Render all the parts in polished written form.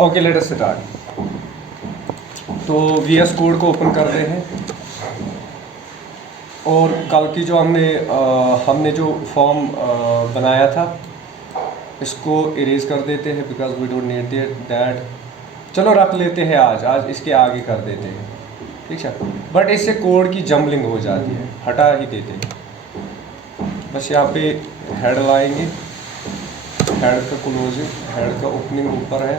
Okay, let us start. तो VS code को open करते हैं और कल की जो हमने जो फॉर्म बनाया था इसको इरेज कर देते हैं because we don't need that. चलो रख लेते हैं, आज इसके आगे कर देते हैं, ठीक है। बट इससे कोड की जम्बलिंग हो जाती है, हटा ही देते हैं। बस यहाँ पे हेड लाएंगे, हेड का क्लोजिंग, हेड का ओपनिंग ऊपर है,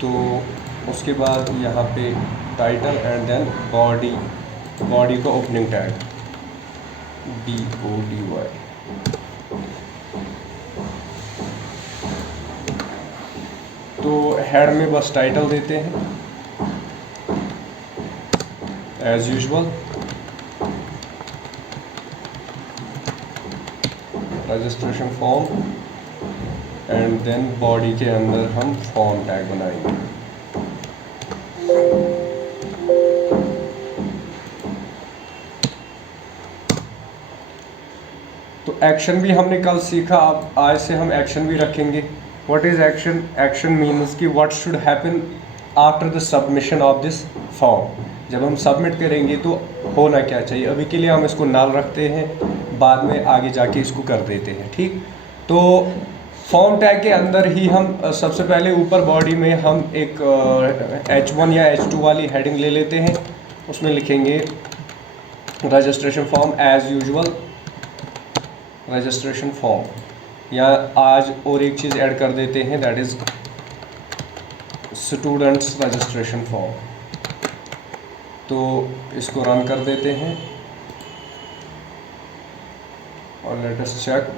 तो उसके बाद यहाँ पे टाइटल एंड देन बॉडी का ओपनिंग टैग BODY। तो हेड में बस टाइटल देते हैं as usual, registration form, and then body के अंदर हम फॉर्म टैग बनाएंगे। तो एक्शन भी हमने कल सीखा, अब आज से हम एक्शन भी रखेंगे। What is action? Action means कि what should happen after the submission of this form. जब हम सबमिट करेंगे तो होना क्या चाहिए। अभी के लिए हम इसको नल रखते हैं, बाद में आगे जाके इसको कर देते हैं, ठीक। तो फॉर्म टैग के अंदर ही हम सबसे पहले ऊपर बॉडी में हम एक H1 या H2 वाली हेडिंग ले लेते हैं, उसमें लिखेंगे registration form as usual, registration form. या आज और एक चीज़ ऐड कर देते हैं, that is students registration form. तो इसको रन कर देते हैं और let us check,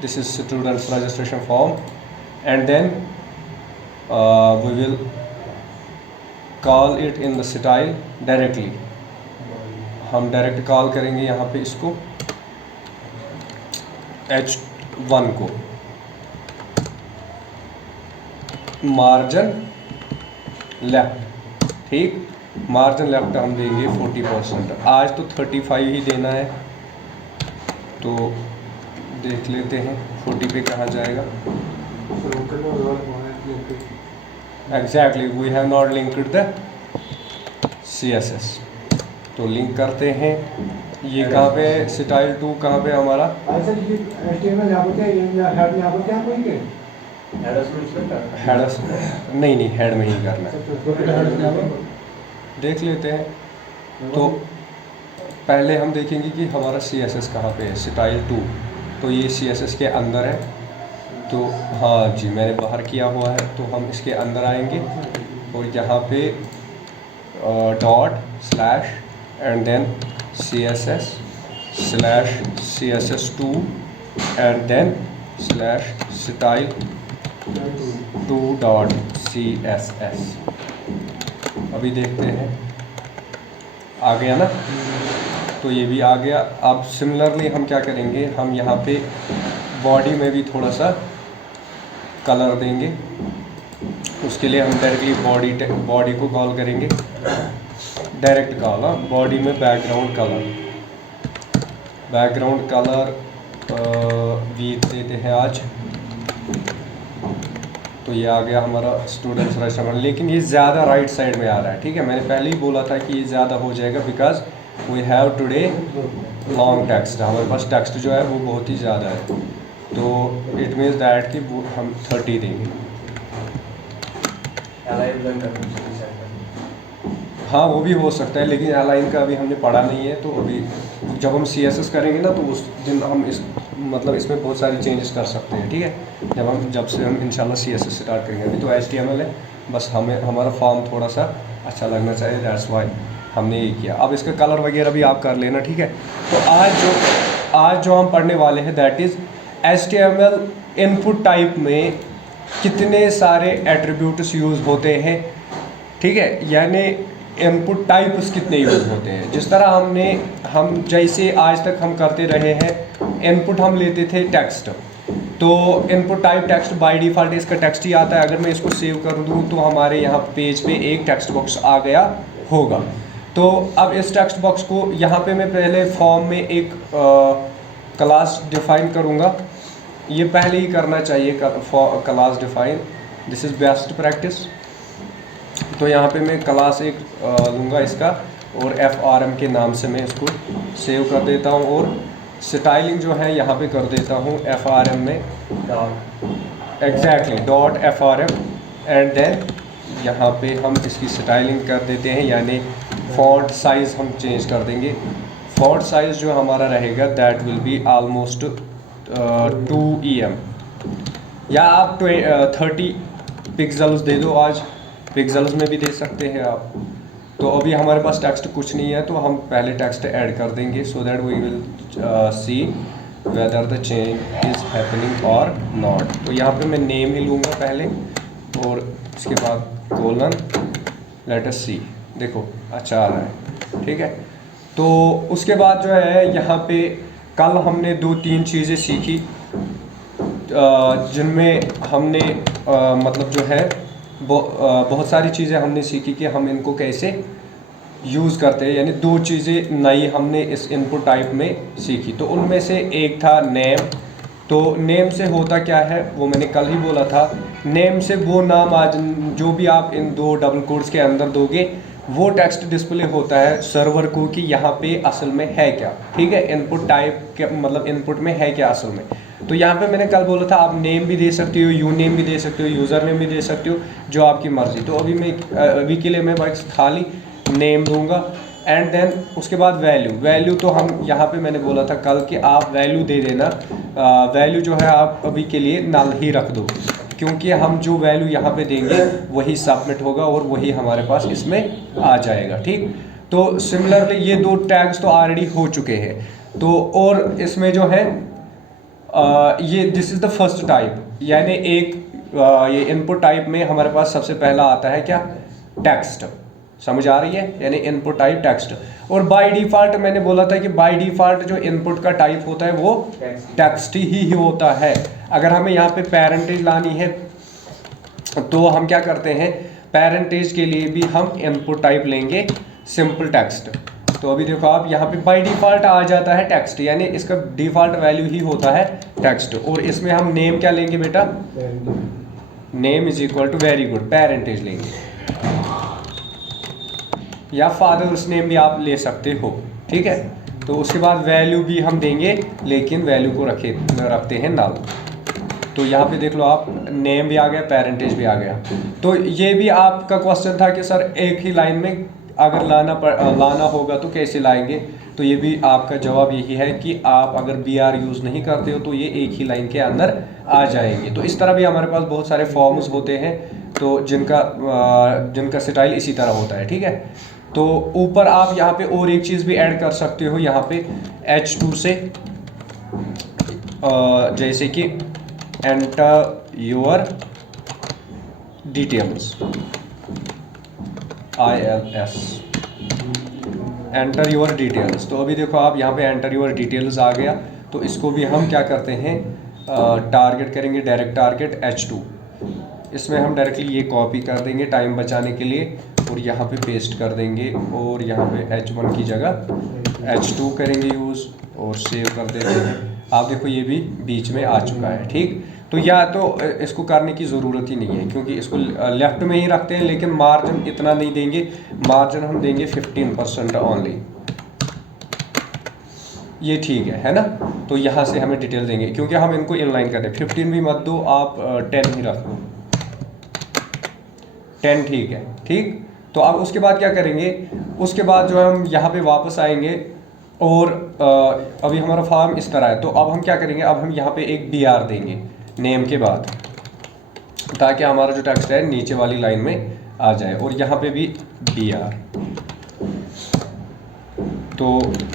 this is students registration form, and then we will call it in the style directly। हम डायरेक्ट कॉल करेंगे यहाँ पे इसको H1 को, मार्जिन लेफ्ट, ठीक। मार्जिन लेफ्ट हम देंगे 40%, आज तो 35 ही देना है, तो देख लेते हैं 40 पे कहाँ जाएगा। Exactly, we have not linked the CSS, तो लिंक करते हैं। ये कहाँ पे स्टाइल 2 कहाँ पे हमारा? हेडस नहीं, हेड में ही करना है, देख लेते हैं। तो पहले हम देखेंगे कि हमारा CSS कहाँ पे है, स्टाइल 2, तो ये CSS के अंदर है। तो हाँ जी, मैंने बाहर किया हुआ है, तो हम इसके अंदर आएंगे और यहाँ पे ./ and then CSS/CSS2 and then /style2.css। अभी देखते हैं आ गया ना, तो ये भी आ गया। अब सिमिलरली हम क्या करेंगे, हम यहाँ पे बॉडी में भी थोड़ा सा कलर देंगे। उसके लिए हम डायरेक्टली बॉडी को कॉल करेंगे, डायरेक्ट कॉल, बॉडी में बैकग्राउंड कलर वीट देते हैं आज। तो ये आ गया हमारा स्टूडेंट्स रजिस्ट्रेशन, लेकिन ये ज़्यादा राइट साइड में आ रहा है, ठीक है। मैंने पहले ही बोला था कि ये ज़्यादा हो जाएगा because we have today long text, हमारे पास टेक्स्ट जो है वो बहुत ही ज़्यादा है। तो इट मीन्स दैट कि हम 30 देंगे। हाँ, वो भी हो सकता है, लेकिन अलाइन का अभी हमने पढ़ा नहीं है, तो अभी जब हम CSS करेंगे ना, तो उस दिन हम इसमें बहुत सारी चेंजेस कर सकते हैं, ठीक है। जब से हम इंशाल्लाह CSS स्टार्ट करेंगे। अभी तो HTML है, बस हमारा फॉर्म थोड़ा सा अच्छा लगना चाहिए, दैट्स वाई हमने ये किया। अब इसका कलर वगैरह भी आप कर लेना, ठीक है। तो आज जो हम पढ़ने वाले हैं that is HTML input type में कितने सारे एट्रीब्यूट्स यूज़ होते हैं, ठीक है। यानी इनपुट टाइप्स कितने यूज़ होते हैं। जिस तरह हम जैसे आज तक हम करते रहे हैं, इनपुट हम लेते थे टेक्स्ट, तो input type text by default इसका टेक्स्ट ही आता है। अगर मैं इसको सेव कर दूं तो हमारे यहाँ पेज पे एक टेक्स्ट बॉक्स आ गया होगा। तो अब इस टेक्स्ट बॉक्स को यहाँ पे मैं पहले फॉर्म में एक क्लास डिफ़ाइन करूँगा, ये पहले ही करना चाहिए class define. This is best practice. तो यहाँ पे मैं क्लास एक लूँगा इसका और FRM के नाम से मैं इसको सेव कर देता हूँ और स्टाइलिंग जो है यहाँ पे कर देता हूँ FRM में एग्जैक्टली .FRM एंड देन यहाँ पे हम इसकी स्टाइलिंग कर देते हैं, यानी फॉन्ट साइज़ हम चेंज कर देंगे। फॉन्ट साइज़ जो हमारा रहेगा that will be almost 2 EM, या आप 30 पिक्सल्स दे दो, आज पिक्सल्स में भी दे सकते हैं आप। तो अभी हमारे पास टेक्स्ट कुछ नहीं है तो हम पहले टेक्स्ट ऐड कर देंगे so that we will see whether the change is happening और नॉट। तो यहाँ पे मैं नेम ही लूँगा पहले और उसके बाद कोलन, लेट अस सी, देखो अच्छा आ रहा है, ठीक है। तो उसके बाद जो है यहाँ पे कल हमने 2-3 चीज़ें सीखी जिनमें हमने मतलब जो है बहुत सारी चीज़ें हमने सीखी कि हम इनको कैसे यूज़ करते हैं, यानी 2 चीज़ें नई हमने इस इनपुट टाइप में सीखी। तो उनमें से एक था नेम। तो नेम से होता क्या है वो मैंने कल ही बोला था, नेम से वो नाम आज जो भी आप इन 2 डबल कोट्स के अंदर दोगे वो टेक्स्ट डिस्प्ले होता है सर्वर को कि यहाँ पे असल में है क्या, ठीक है। इनपुट टाइप के मतलब इनपुट में है क्या असल में। तो यहाँ पे मैंने कल बोला था आप नेम भी दे सकते हो, यू नेम भी दे सकते हो, यूज़र नेम भी दे सकते हो, जो आपकी मर्ज़ी। तो अभी के लिए मैं बस खाली नेम दूंगा एंड देन उसके बाद वैल्यू तो हम यहाँ पे मैंने बोला था कल कि आप वैल्यू दे देना। वैल्यू जो है आप अभी के लिए नल ही रख दो, क्योंकि हम जो वैल्यू यहाँ पे देंगे वही सबमिट होगा और वही हमारे पास इसमें आ जाएगा, ठीक। तो सिमिलरली ये 2 टैग्स तो ऑलरेडी हो चुके हैं। तो और इसमें जो है ये this is the first type, यानी ये इनपुट टाइप में हमारे पास सबसे पहला आता है क्या, टेक्स्ट। समझ आ रही है, यानी इनपुट टाइप टेक्स्ट। और बाय डिफ़ॉल्ट मैंने बोला था कि बाय डिफ़ॉल्ट जो इनपुट का टाइप होता है वो टेक्स्ट ही होता है। अगर हमें यहाँ पे पैरेंटेज लानी है तो हम क्या करते हैं, पैरेंटेज के लिए भी हम इनपुट टाइप लेंगे सिंपल टेक्स्ट। तो अभी देखो आप यहाँ पे बाय डिफ़ॉल्ट आ जाता है टेक्स्ट, यानी इसका डिफ़ॉल्ट वैल्यू ही होता है टेक्स्ट। और इसमें हम नेम क्या लेंगे बेटा, name is equal to very good parentage लेंगे, या फादर्स नेम भी आप ले सकते हो, ठीक है। तो उसके बाद वैल्यू भी हम देंगे, लेकिन वैल्यू को रखते हैं नल। तो यहाँ पे देख लो आप, नेम भी आ गया, पेरेंटेज भी आ गया। तो ये भी आपका क्वेश्चन था कि सर एक ही लाइन में अगर लाना होगा तो कैसे लाएंगे। तो ये भी आपका जवाब यही है कि आप अगर BR यूज़ नहीं करते हो तो ये एक ही लाइन के अंदर आ जाएंगे। तो इस तरह भी हमारे पास बहुत सारे फॉर्म्स होते हैं तो जिनका स्टाइल इसी तरह होता है, ठीक है। तो ऊपर आप यहाँ पे और एक चीज़ भी ऐड कर सकते हो, यहाँ पे H2 से जैसे कि enter your details, ILS, enter your details. तो अभी देखो आप यहाँ पे एंटर योर डिटेल्स आ गया। तो इसको भी हम क्या करते हैं, टारगेट करेंगे, डायरेक्ट टारगेट H2। इसमें हम डायरेक्टली ये कॉपी कर देंगे टाइम बचाने के लिए और यहाँ पे पेस्ट कर देंगे और यहाँ पे H1 की जगह H2 करेंगे यूज़ और सेव कर देते हैं। आप देखो ये भी बीच में आ चुका है, ठीक। तो या तो इसको करने की ज़रूरत ही नहीं है क्योंकि इसको लेफ़्ट में ही रखते हैं, लेकिन मार्जिन इतना नहीं देंगे, मार्जिन हम देंगे 15% ओनली, ये ठीक है ना। तो यहाँ से हमें डिटेल देंगे क्योंकि हम इनको इनलाइन कर दें। 15 भी मत दो आप, 10 ही रख दो, 10 ठीक है, ठीक। तो अब उसके बाद क्या करेंगे, उसके बाद जो है हम यहाँ पे वापस आएंगे और अभी हमारा फॉर्म इस तरह है। तो अब हम क्या करेंगे, अब हम यहाँ पे एक BR देंगे नेम के बाद, ताकि हमारा जो टेक्स्ट है नीचे वाली लाइन में आ जाए और यहाँ पे भी BR। तो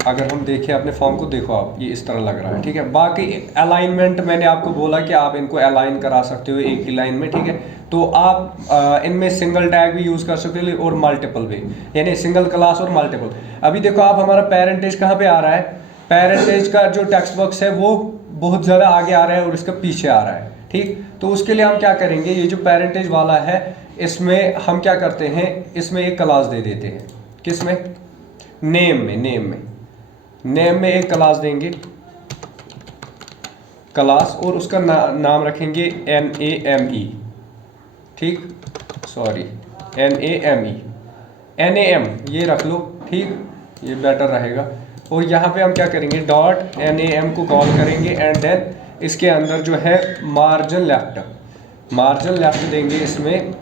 अगर हम देखें अपने फॉर्म को, देखो आप ये इस तरह लग रहा है, ठीक है। बाकी अलाइनमेंट मैंने आपको बोला कि आप इनको अलाइन करा सकते हो एक ही लाइन में, ठीक है। तो आप इनमें सिंगल टैग भी यूज़ कर सकते हो और मल्टीपल भी, यानी सिंगल क्लास और मल्टीपल। अभी देखो आप हमारा पेरेंटेज कहाँ पे आ रहा है, पेरेंटेज का जो टेक्स्ट बॉक्स है वो बहुत ज़्यादा आगे आ रहा है और इसका पीछे आ रहा है, ठीक। तो उसके लिए हम क्या करेंगे, ये जो पेरेंटेज वाला है इसमें हम क्या करते हैं, इसमें एक क्लास दे देते हैं, किसमें, नेम में एक क्लास देंगे, क्लास, और उसका नाम रखेंगे NAME, ठीक, सॉरी NAME, NAM ये रख लो, ठीक, ये बेटर रहेगा। और यहाँ पे हम क्या करेंगे, डॉट NAM को कॉल करेंगे एंड देन इसके अंदर जो है मार्जिन लेफ्ट देंगे। इसमें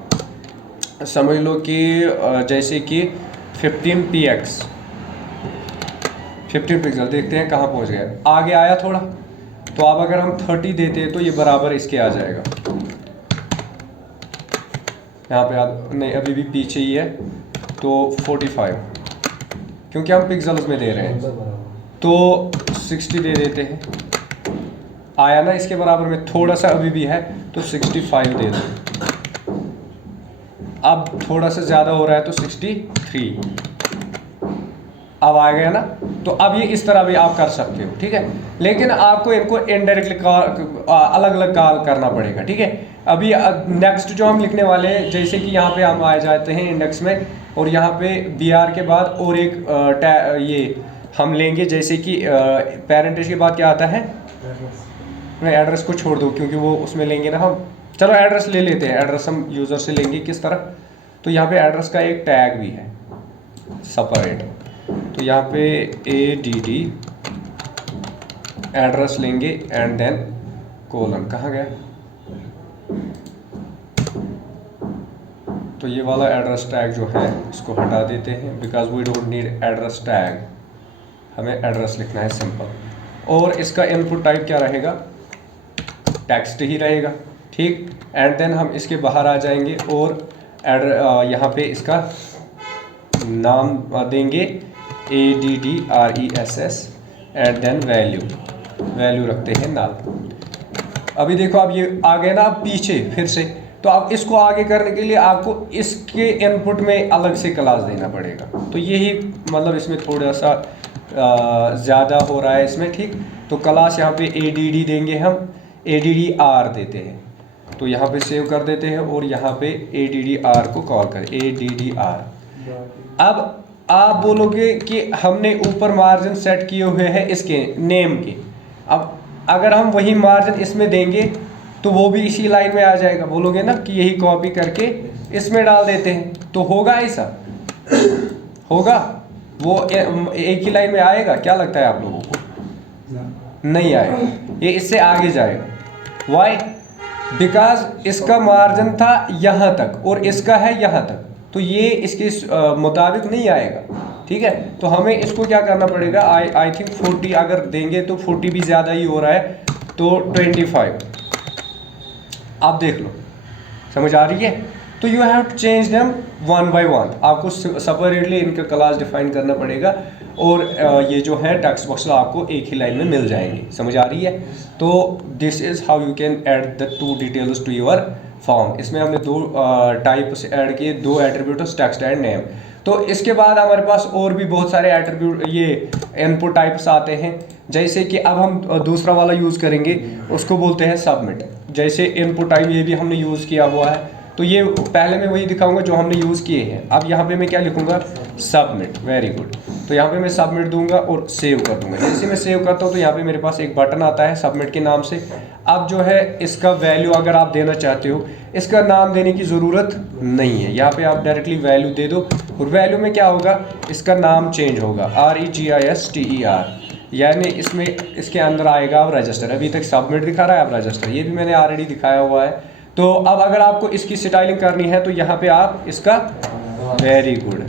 समझ लो कि जैसे कि 15 पिक्सल, देखते हैं कहाँ पहुँच गया, आगे आया थोड़ा। तो अब अगर हम 30 देते हैं तो ये बराबर इसके आ जाएगा। यहाँ पे आप नहीं, अभी भी पीछे ही है, तो 45, क्योंकि हम पिक्सल्स में दे रहे हैं, तो 60 दे देते हैं। आया ना इसके बराबर में, थोड़ा सा अभी भी है तो 65 दे दो। अब थोड़ा सा ज़्यादा हो रहा है तो 63, अब आ गया ना। तो अब ये इस तरह भी आप कर सकते हो, ठीक है। लेकिन आपको इनको इनडायरेक्टली अलग अलग कॉल करना पड़ेगा, ठीक है। अभी नेक्स्ट जो हम लिखने वाले हैं, जैसे कि यहाँ पे हम आ जाते हैं इंडेक्स में, और यहाँ पे BR के बाद और एक ये हम लेंगे, जैसे कि पेरेंटेज के बाद क्या आता है, मैं एड्रेस को छोड़ दूँ क्योंकि वो उसमें लेंगे ना हम। चलो एड्रेस ले लेते हैं, एड्रेस हम यूज़र से लेंगे किस तरह। तो यहाँ पे एड्रेस का एक टैग भी है सेपरेट, तो यहाँ पे ADD एड्रेस लेंगे एंड देन कोलन, कहाँ गया, तो ये वाला एड्रेस टैग जो है इसको हटा देते हैं, because we don't need address tag, हमें एड्रेस लिखना है सिंपल। और इसका इनपुट टाइप क्या रहेगा, टेक्स्ट ही रहेगा, ठीक। एंड देन हम इसके बाहर आ जाएंगे और यहाँ पे इसका नाम देंगे ADDRESS एंड देन वैल्यू रखते हैं नाल। अभी देखो अब ये आ गए ना, अब पीछे फिर से, तो अब इसको आगे करने के लिए आपको इसके इनपुट में अलग से क्लास देना पड़ेगा। तो यही मतलब इसमें थोड़ा सा ज़्यादा हो रहा है इसमें, ठीक। तो क्लास यहाँ पे ADD देंगे, हम ADDR देते हैं, तो यहाँ पे सेव कर देते हैं और यहाँ पे ADDR को कॉल करें, ADDR। अब आप बोलोगे कि हमने ऊपर मार्जिन सेट किए हुए हैं इसके नेम के, अब अगर हम वही मार्जिन इसमें देंगे तो वो भी इसी लाइन में आ जाएगा। बोलोगे ना कि यही कॉपी करके इसमें डाल देते हैं, तो होगा ऐसा, होगा वो एक ही लाइन में आएगा, क्या लगता है आप लोगों को, नहीं आएगा, ये इससे आगे जाएगा। वाई, बिकॉज इसका मार्जिन था यहाँ तक और इसका है यहाँ तक, तो ये इसके मुताबिक नहीं आएगा, ठीक है। तो हमें इसको क्या करना पड़ेगा, आई थिंक 40 अगर देंगे तो 40 भी ज़्यादा ही हो रहा है, तो 25। आप देख लो, समझ आ रही है। तो you have to change them one by one, आपको सेपरेटली इनका क्लास डिफाइन करना पड़ेगा, और ये जो है टेक्स्ट बॉक्स आपको एक ही लाइन में मिल जाएंगे, समझ आ रही है। तो this is how you can add the 2 details to your form. इसमें हमने 2 टाइप्स ऐड किए, 2 एट्रीब्यूट्स, टेक्स्ट एंड नेम। तो इसके बाद हमारे पास और भी बहुत सारे एट्रीब्यूट, ये इनपुट टाइप्स आते हैं, जैसे कि अब हम दूसरा वाला यूज़ करेंगे, उसको बोलते हैं सबमिट। जैसे इनपुट टाइप ये भी हमने यूज़ किया हुआ है, तो ये पहले मैं वही दिखाऊंगा जो हमने यूज़ किए हैं। अब यहाँ पे मैं क्या लिखूँगा, सबमिट, वेरी गुड। तो यहाँ पे मैं सबमिट दूंगा और सेव कर दूंगा। जैसे मैं सेव करता हूँ तो यहाँ पे मेरे पास एक बटन आता है सबमिट के नाम से। अब जो है इसका वैल्यू अगर आप देना चाहते हो, इसका नाम देने की ज़रूरत नहीं है, यहाँ पे आप डायरेक्टली वैल्यू दे दो, और वैल्यू में क्या होगा, इसका नाम चेंज होगा, REGISTER, यानी इसमें इसके अंदर आएगा अब रजिस्टर। अभी तक सबमिट दिखा रहा है, अब रजिस्टर, ये भी मैंने ऑलरेडी दिखाया हुआ है। तो अब अगर आपको इसकी स्टाइलिंग करनी है तो यहाँ पे आप इसका वेरी गुड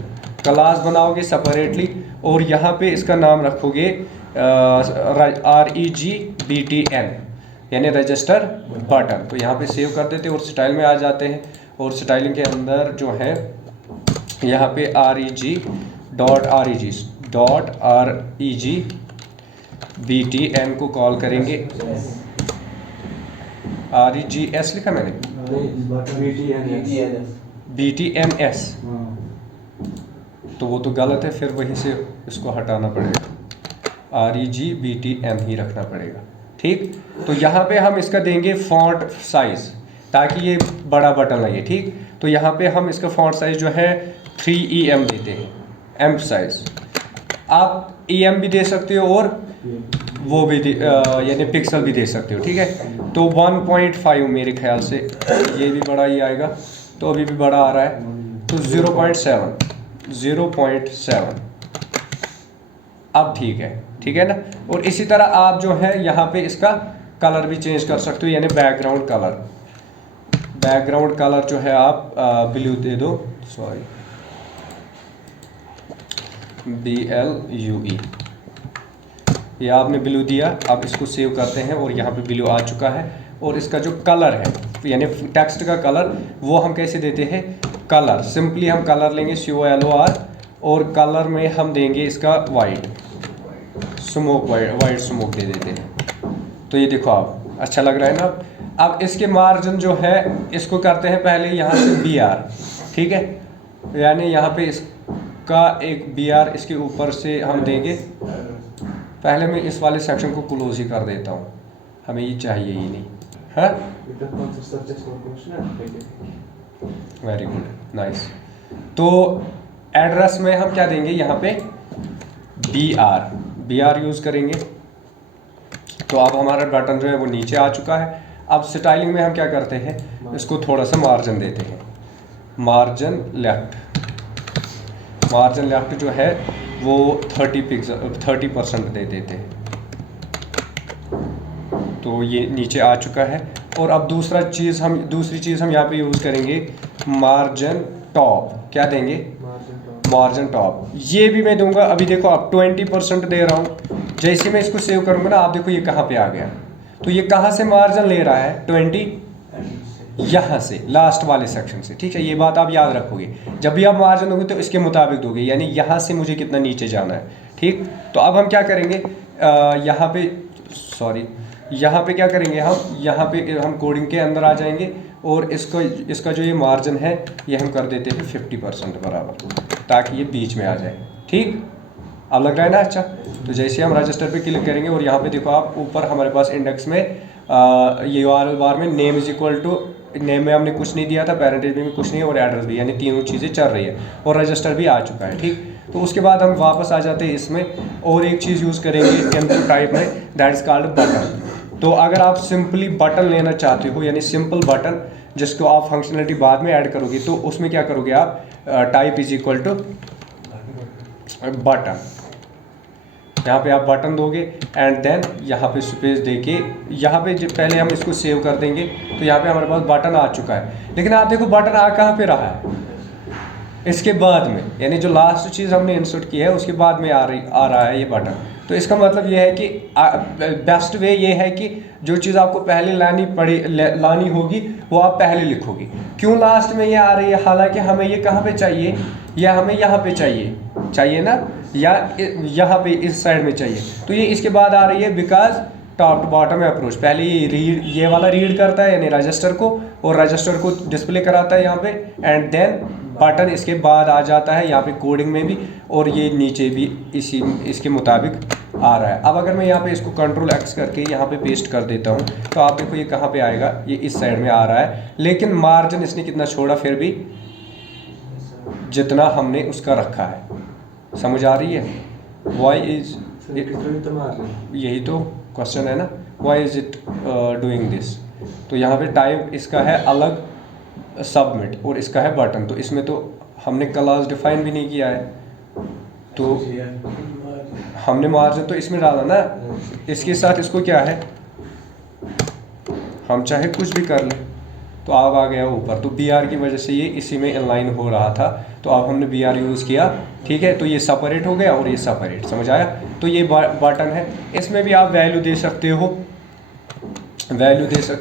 क्लास बनाओगे सेपरेटली, और यहाँ पे इसका नाम रखोगे REGBTN, यानी रजिस्टर बटन। तो यहाँ पे सेव कर देते और स्टाइल में आ जाते हैं, और स्टाइलिंग के अंदर जो है यहाँ पे REGBTN को कॉल करेंगे। REGS लिखा मैंने, BTNS, तो वो तो गलत है, फिर वहीं से इसको हटाना पड़ेगा, REGBTN ही रखना पड़ेगा, ठीक। तो यहाँ पे हम इसका देंगे फॉन्ट साइज, ताकि ये बड़ा बटन लगे, ठीक। तो यहाँ पे हम इसका फॉन्ट साइज जो है 3EM देते हैं, एम साइज। आप EM भी दे सकते हो और वो भी यानी पिक्सल भी दे सकते हो, ठीक है। तो 1.5 मेरे ख्याल से ये भी बड़ा ही आएगा, तो अभी भी बड़ा आ रहा है, तो 0.7 अब ठीक है ना। और इसी तरह आप जो है यहाँ पे इसका कलर भी चेंज कर सकते हो, यानी बैकग्राउंड कलर जो है आप ब्लू दे दो, सॉरी BLUE, ये आपने ब्लू दिया। अब इसको सेव करते हैं और यहाँ पे ब्लू आ चुका है। और इसका जो कलर है यानी टेक्स्ट का कलर वो हम कैसे देते हैं, कलर सिंपली हम कलर लेंगे COLOR और कलर में हम देंगे इसका वाइट स्मोक दे देते हैं। तो ये देखो आप अच्छा लग रहा है ना। अब इसके मार्जिन जो है इसको करते हैं पहले यहाँ से BR, ठीक है, यानी यहाँ पे इसका एक BR इसके ऊपर से हम देंगे। पहले मैं इस वाले सेक्शन को क्लोज ही कर देता हूँ, हमें ये चाहिए ही नहीं है। Very good, nice. तो एड्रेस में हम क्या देंगे, यहाँ पे BR यूज़ करेंगे। तो अब हमारा बटन जो है वो नीचे आ चुका है। अब स्टाइलिंग में हम क्या करते हैं, इसको थोड़ा सा मार्जिन देते हैं, मार्जिन लेफ्ट जो है वो 30% दे देते हैं। तो ये नीचे आ चुका है। और अब दूसरी चीज़ हम यहाँ पे यूज़ करेंगे मार्जिन टॉप। क्या देंगे, मार्जिन टॉप। ये भी मैं दूंगा, अभी देखो आप 20% दे रहा हूँ। जैसे मैं इसको सेव करूँगा ना, आप देखो ये कहाँ पे आ गया। तो ये कहाँ से मार्जिन ले रहा है, 20, यहाँ से लास्ट वाले सेक्शन से, ठीक है। ये बात आप याद रखोगे, जब भी आप मार्जिन दोगे तो इसके मुताबिक दोगे, यानी यहाँ से मुझे कितना नीचे जाना है, ठीक। तो अब हम क्या करेंगे, यहाँ पे क्या करेंगे, यहाँ पे हम कोडिंग के अंदर आ जाएंगे और इसका जो ये मार्जिन है ये हम कर देते हैं 50% बराबर, ताकि ये बीच में आ जाए, ठीक। अब लग रहा है ना अच्छा। तो जैसे हम रजिस्टर पे क्लिक करेंगे और यहाँ पे देखो आप ऊपर हमारे पास इंडेक्स में ये URL बार में name is equal to, name में हमने कुछ नहीं दिया था, पेरेंटेज में भी कुछ नहीं है और एड्रेस भी, यानी तीनों चीज़ें चल रही है और रजिस्टर भी आ चुका है, ठीक। तो उसके बाद हम वापस आ जाते हैं इसमें और एक चीज़ यूज़ करेंगे इनपुट टाइप में, दैट इज़ कॉल्ड बटन। तो अगर आप सिंपली बटन लेना चाहते हो, यानी सिंपल बटन जिसको आप फंक्शनलिटी बाद में ऐड करोगे, तो उसमें क्या करोगे आप, type is equal to button, यहाँ पे आप बटन दोगे एंड देन यहाँ पे स्पेस देके यहाँ पे पहले हम इसको सेव कर देंगे। तो यहाँ पे हमारे पास बटन आ चुका है, लेकिन आप देखो बटन आ कहाँ पे रहा है, इसके बाद में, यानी जो लास्ट चीज़ हमने इंसर्ट की है उसके बाद में आ रहा है ये बटन। तो इसका मतलब ये है कि बेस्ट वे ये है कि जो चीज़ आपको पहले लानी होगी वो आप पहले लिखोगे। क्यों लास्ट में ये आ रही है, हालांकि हमें ये कहाँ पे चाहिए, या हमें यहाँ पे चाहिए ना, या यहाँ पे इस साइड में चाहिए। तो ये इसके बाद आ रही है because top to bottom approach. पहले ये वाला रीड करता है यानी रजिस्टर को, और रजिस्टर को डिस्प्ले कराता है यहाँ पे, एंड देन बटन इसके बाद आ जाता है यहाँ पे कोडिंग में भी, और ये नीचे भी इसके मुताबिक आ रहा है। अब अगर मैं यहाँ पे इसको Ctrl+X करके यहाँ पे पेस्ट कर देता हूँ तो आप देखो ये कहाँ पे आएगा, ये इस साइड में आ रहा है, लेकिन मार्जिन इसने कितना छोड़ा, फिर भी जितना हमने उसका रखा है। समझ आ रही है, वाई इज, यही तो क्वेश्चन है ना, why is it doing this. तो यहाँ पे टाइप इसका है अलग सबमिट और इसका है बटन, तो इसमें तो हमने क्लास डिफाइन भी नहीं किया है, तो हमने मार्जिन तो इसमें डाला ना, इसके साथ इसको क्या है, हम चाहे कुछ भी कर लें। तो अब आ गया ऊपर, तो BR की वजह से ये इसी में इनलाइन हो रहा था, तो अब हमने BR यूज़ किया, ठीक है। तो ये सेपरेट हो गया और ये सेपरेट, समझ आया। तो ये बटन है, इसमें भी आप वैल्यू दे सकते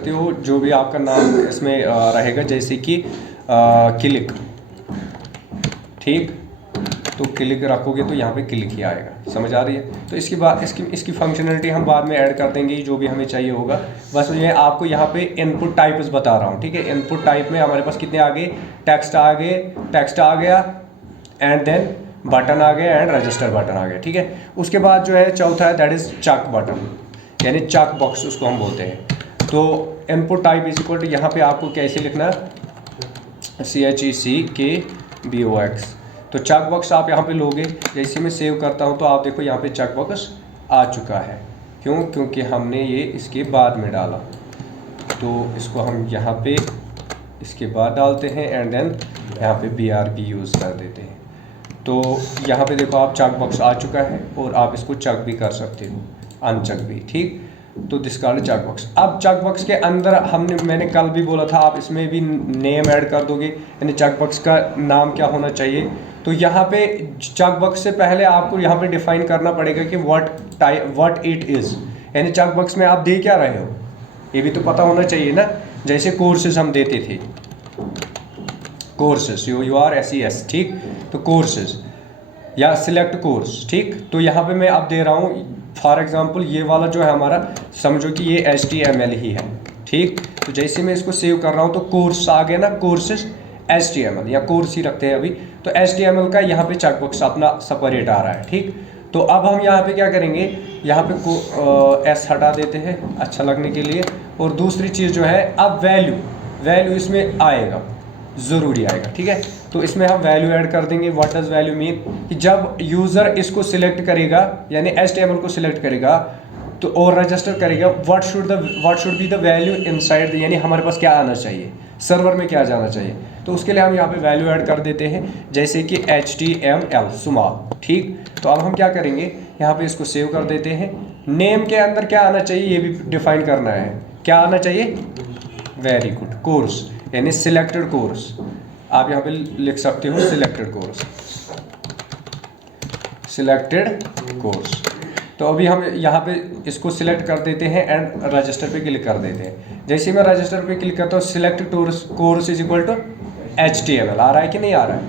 हो, जो भी आपका नाम इसमें रहेगा, जैसे कि क्लिक, ठीक। तो क्लिक रखोगे तो यहाँ पे क्लिक ही आएगा, समझ आ रही है। तो इसके बाद इसकी फंक्शनलिटी हम बाद में ऐड कर देंगे, जो भी हमें चाहिए होगा। बस मैं आपको यहाँ पे इनपुट टाइप्स बता रहा हूँ, ठीक है। इनपुट टाइप में हमारे पास कितने आ गए, टेक्स्ट आ गया एंड देन बटन आ गया एंड रजिस्टर बटन आ गया, ठीक है। उसके बाद जो है चौथा है दैट इज़ चेक बटन, यानी चेक बॉक्स उसको हम बोलते हैं। तो input type is equal to, यहाँ पे आपको कैसे लिखना है, CHECKBOX। तो चेक बॉक्स आप यहाँ पे लोगे, जैसे मैं सेव करता हूँ तो आप देखो यहाँ पे चेक बॉक्स आ चुका है। क्योंकि हमने ये इसके बाद में डाला। तो इसको हम यहाँ पे इसके बाद डालते हैं एंड देन यहाँ पे BRB यूज़ कर देते हैं। तो यहाँ पे देखो आप चेक बॉक्स आ चुका है और आप इसको चेक भी कर सकते हो, अनचेक भी, ठीक। तो दिस कॉल्ड चेक बॉक्स। अब चेक बॉक्स के अंदर मैंने कल भी बोला था आप इसमें भी नेम ऐड कर दोगे, यानी चेक बॉक्स का नाम क्या होना चाहिए। तो यहाँ पे चेक बॉक्स से पहले आपको यहाँ पे डिफाइन करना पड़ेगा कि व्हाट इट इज़, यानी चेक बॉक्स में आप दे क्या रहे हो, ये भी तो पता होना चाहिए ना। जैसे कोर्सेज हम देते थे, कोर्सेज COURSES, ठीक। तो कोर्सेज या सिलेक्ट कोर्स, ठीक। तो यहाँ पे मैं अब दे रहा हूँ फॉर एग्जांपल ये वाला जो है हमारा, समझो कि ये HTML ही है, ठीक। तो जैसे मैं इसको सेव कर रहा हूँ तो कोर्स आ गया ना, कोर्सेज HTML या कोर्स ही रखते हैं अभी। तो HTML का यहाँ पे चेकबॉक्स अपना सेपरेट आ रहा है, ठीक। तो अब हम यहाँ पे क्या करेंगे, यहाँ पे S हटा देते हैं अच्छा लगने के लिए। और दूसरी चीज़ जो है, अब वैल्यू इसमें आएगा, ज़रूरी आएगा, ठीक है। तो इसमें हम वैल्यू ऐड कर देंगे। व्हाट डज वैल्यू मीन, कि जब यूज़र इसको सिलेक्ट करेगा यानी HTML को सिलेक्ट करेगा तो और रजिस्टर करेगा, what should be the value inside, यानी हमारे पास क्या आना चाहिए, सर्वर में क्या जाना चाहिए। तो उसके लिए हम यहाँ पे वैल्यू ऐड कर देते हैं, जैसे कि HTML स्मॉल, ठीक। तो अब हम क्या करेंगे, यहाँ पे इसको सेव कर देते हैं। नेम के अंदर क्या आना चाहिए ये भी डिफाइन करना है, क्या आना चाहिए, वेरी गुड, कोर्स यानी सिलेक्टेड कोर्स। आप यहाँ पे लिख सकते हो सिलेक्टेड कोर्स। तो अभी हम यहाँ पे इसको सिलेक्ट कर देते हैं एंड रजिस्टर पे क्लिक कर देते हैं। जैसे मैं रजिस्टर पे क्लिक करता हूँ, select course is equal to HTML आ रहा है कि नहीं आ रहा है,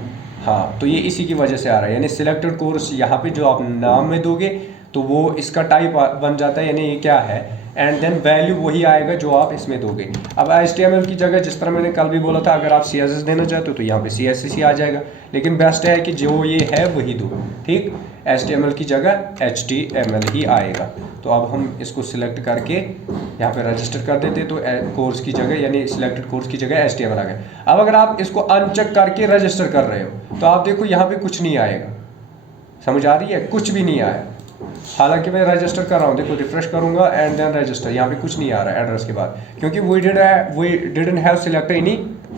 हाँ। तो ये इसी की वजह से आ रहा है, यानी सिलेक्टेड कोर्स यहाँ पे जो आप नाम में दोगे तो वो इसका टाइप बन जाता है, यानी ये क्या है, एंड देन वैल्यू वही आएगा जो आप इसमें दोगे। अब HTML की जगह, जिस तरह मैंने कल भी बोला था, अगर आप CSS देना चाहते हो तो यहाँ पे CSS ही आ जाएगा, लेकिन बेस्ट है कि जो ये है वही दो, ठीक। HTML की जगह HTML ही आएगा। तो अब हम इसको सिलेक्ट करके यहाँ पे रजिस्टर कर देते, तो कोर्स की जगह यानी सिलेक्टेड कोर्स की जगह HTML आ गया। अब अगर आप इसको अनचेक करके रजिस्टर कर रहे हो तो आप देखो यहाँ पे कुछ नहीं आएगा, समझ आ रही है, कुछ भी नहीं आया। हालांकि मैं रजिस्टर कर रहा हूँ, देखो रिफ्रेश करूँगा एंड देन रजिस्टर, यहाँ पे कुछ नहीं आ रहा है एड्रेस के बाद, क्योंकि we didn't have selected any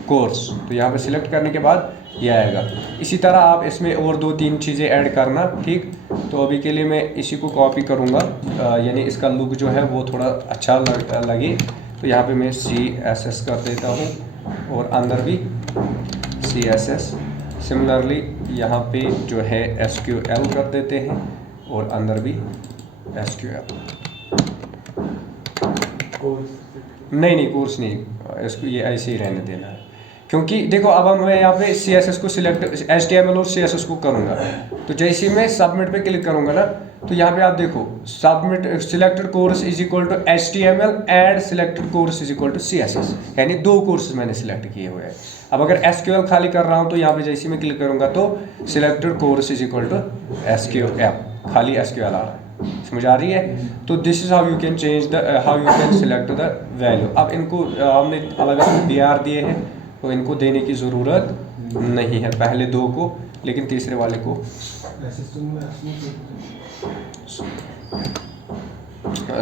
course. तो यहाँ पे सिलेक्ट करने के बाद ये आएगा। इसी तरह आप इसमें और 2-3 चीज़ें ऐड करना, ठीक। तो अभी के लिए मैं इसी को कॉपी करूँगा, यानी इसका लुक जो है वो थोड़ा अच्छा लगे। तो यहाँ पे मैं CSS कर देता हूँ और अंदर भी CSS। सिमिलरली यहाँ पे जो है SQL कर देते हैं और अंदर भी SQL। नहीं कोर्स नहीं, इसको ये ऐसे ही रहने देना है, क्योंकि देखो अब हम मैं यहाँ पे CSS को सिलेक्ट, HTML और CSS को करूँगा। तो जैसे ही मैं सबमिट पे क्लिक करूँगा ना, तो यहाँ पे आप देखो submit selected course is equal to HTML and selected course is equal to CSS, यानी 2 कोर्सेज मैंने सिलेक्ट किए हुए हैं। अब अगर SQL खाली कर रहा हूँ तो यहाँ पे जैसे मैं क्लिक करूँगा तो selected course is equal to SQL, खाली SQL आ रहा है, समझ आ रही है। तो this is how you can change how you can select the value. अब इनको हमने अलग अलग BR दिए हैं, तो इनको देने की ज़रूरत नहीं है, पहले 2 को, लेकिन तीसरे वाले को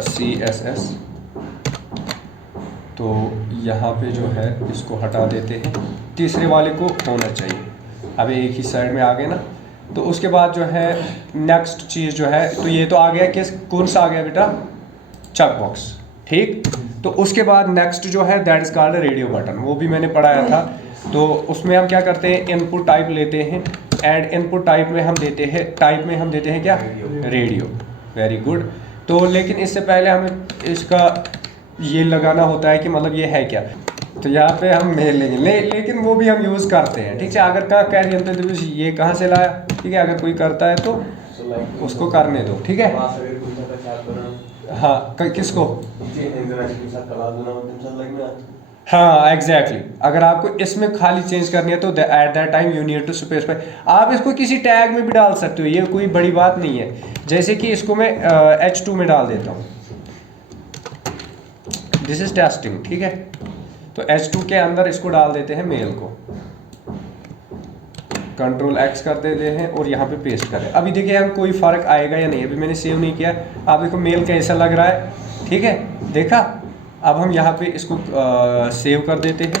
CSS। तो यहाँ पे जो है इसको हटा देते हैं, तीसरे वाले को होना चाहिए। अब एक ही साइड में आ गए ना। तो उसके बाद जो है नेक्स्ट चीज़ जो है, तो ये तो आ गया, किस कौन सा आ गया बेटा, चेक बॉक्स, ठीक। तो उसके बाद नेक्स्ट जो है that is called radio button, वो भी मैंने पढ़ाया था। तो उसमें हम क्या करते हैं, इनपुट टाइप लेते हैं एंड इनपुट टाइप में हम देते हैं क्या, रेडियो, वेरी गुड। तो लेकिन इससे पहले हमें इसका ये लगाना होता है कि मतलब ये है क्या। तो यहाँ पे हम मेल लेंगे, लेकिन वो भी हम यूज़ करते हैं, ठीक है। अगर कहाँ कह रही है तो ये कहाँ से लाया, ठीक है। अगर कोई करता है तो उसको करने दो, ठीक है। हाँ किसको, हाँ एग्जैक्टली। अगर आपको इसमें खाली चेंज करनी है तो at that time you need to specify. आप इसको किसी टैग में भी डाल सकते हो, ये कोई बड़ी बात नहीं है। जैसे कि इसको मैं H2 में डाल देता हूँ, दिस इज टेस्टिंग, ठीक है। तो H2 के अंदर इसको डाल देते हैं मेल को, Ctrl X कर देते हैं और यहाँ पे पेस्ट करें। अभी देखिए हम कोई फ़र्क आएगा या नहीं, अभी मैंने सेव नहीं किया। आप देखो मेल कैसा लग रहा है, ठीक है, देखा। अब हम यहाँ पे इसको सेव कर देते हैं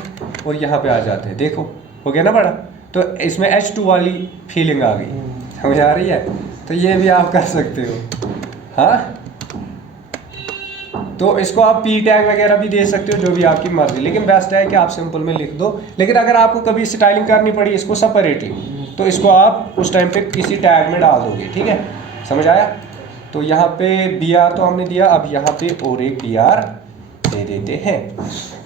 और यहाँ पे आ जाते हैं, देखो हो गया ना बड़ा। तो इसमें H2 वाली फीलिंग आ गई, समझ आ रही है? तो ये भी आप कर सकते हो। हाँ, तो इसको आप पी टैग वगैरह भी दे सकते हो, जो भी आपकी मर्जी, लेकिन बेस्ट है कि आप सिंपल में लिख दो। लेकिन अगर आपको कभी स्टाइलिंग करनी पड़ी इसको सेपरेटली, तो इसको आप उस टाइम पे किसी टैग में डाल दोगे, ठीक है? समझ आया? तो यहाँ पे BR तो हमने दिया, अब यहाँ पे और एक BR दे देते हैं।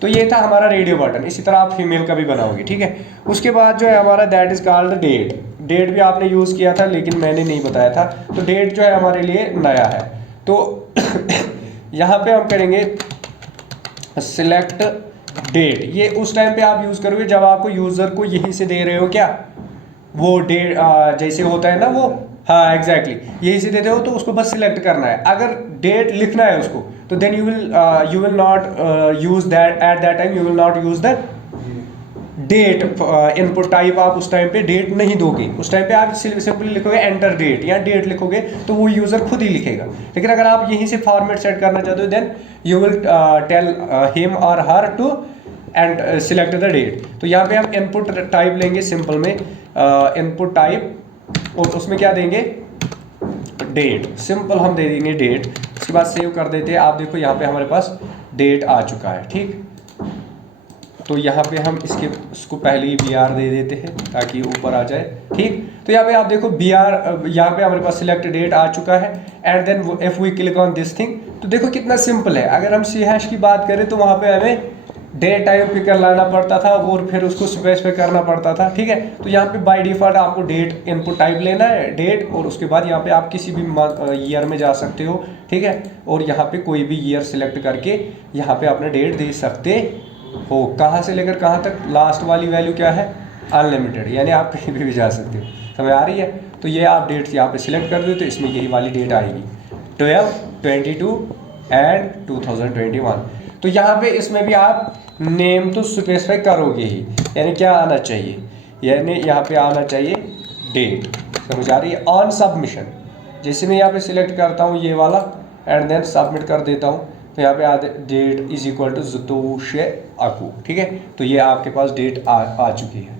तो ये था हमारा रेडियो बटन। इसी तरह आप फीमेल का भी बनाओगे, ठीक है? उसके बाद जो है हमारा that is called date. Date भी आपने यूज़ किया था लेकिन मैंने नहीं बताया था, तो डेट जो है हमारे लिए नया है। तो यहाँ पे हम करेंगे सिलेक्ट डेट। ये उस टाइम पे आप यूज़ करोगे जब आपको यूज़र को यहीं से दे रहे हो क्या, वो डेट जैसे होता है ना वो, हाँ एग्जैक्टली यही से देते हो, तो उसको बस सिलेक्ट करना है। अगर डेट लिखना है उसको, तो then you will not use that at that time, you will not use that date input type. आप उस टाइम पे डेट नहीं दोगे, उस टाइम पे आप सिंपली लिखोगे एंटर डेट या डेट लिखोगे, तो वो यूजर खुद ही लिखेगा। लेकिन अगर आप यहीं से फॉर्मेट सेट करना चाहते हो, then you will tell him or her to end select the date. तो यहाँ पे हम इनपुट टाइप लेंगे सिंपल में, इनपुट टाइप, और उसमें क्या देंगे, डेट। सिंपल हम दे देंगे डेट। उसके बाद सेव कर देते हैं। आप देखो यहाँ पे हमारे पास डेट आ चुका है, ठीक? तो यहाँ पे हम इसको पहले ही BR दे देते हैं ताकि ऊपर आ जाए, ठीक? तो यहाँ पे आप देखो BR, यहाँ पे हमारे पास सिलेक्ट डेट आ चुका है। And then if we click on this thing, तो देखो कितना सिंपल है। अगर हम C# की बात करें तो वहाँ पे हमें डेट टाइप पिकर लाना पड़ता था और फिर उसको स्पेसिफाई करना पड़ता था, ठीक है? तो यहाँ पे बाय डिफॉल्ट आपको डेट इनपुट टाइप लेना है, डेट, और उसके बाद यहाँ पे आप किसी भी ईयर में जा सकते हो, ठीक है? और यहाँ पे कोई भी ईयर सिलेक्ट करके यहाँ पे अपना डेट दे सकते हो। कहाँ से लेकर कहाँ तक? लास्ट वाली वैल्यू क्या है, अनलिमिटेड, यानी आप कहीं भी जा सकते हो। समझ आ रही है? तो ये आप डेट यहाँ पे सिलेक्ट कर दो, तो इसमें यही वाली डेट आएगी 12, 22 एंड 2021। तो यहाँ पे इसमें भी आप नेम तो स्पेसिफाई करोगे ही, यानी क्या आना चाहिए, यानी यहाँ पे आना चाहिए डेट। समझ आ रही है? ऑन सबमिशन, जैसे मैं यहाँ पे सिलेक्ट करता हूँ ये वाला एंड देन सबमिट कर देता हूँ, तो यहाँ पे आते डेट इज इक्वल टू ज़तोशे अकू, ठीक है? तो ये आपके पास डेट आ चुकी है।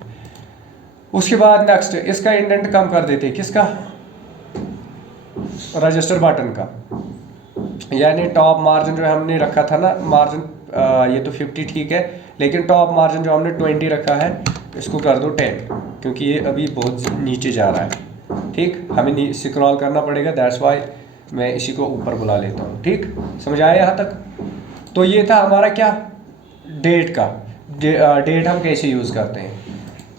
उसके बाद नेक्स्ट इसका इंडेंट कम कर देते हैं, किसका, रजिस्टर बटन का, यानी टॉप मार्जिन जो हमने रखा था ना, मार्जिन ये तो 50 ठीक है, लेकिन टॉप मार्जिन जो हमने 20 रखा है इसको कर दो 10, क्योंकि ये अभी बहुत नीचे जा रहा है, ठीक? हमें स्क्रॉल करना पड़ेगा, दैट्स वाई मैं इसी को ऊपर बुला लेता हूँ, ठीक? समझ आया यहाँ तक? तो ये था हमारा क्या, डेट का, डेट हम कैसे यूज़ करते हैं।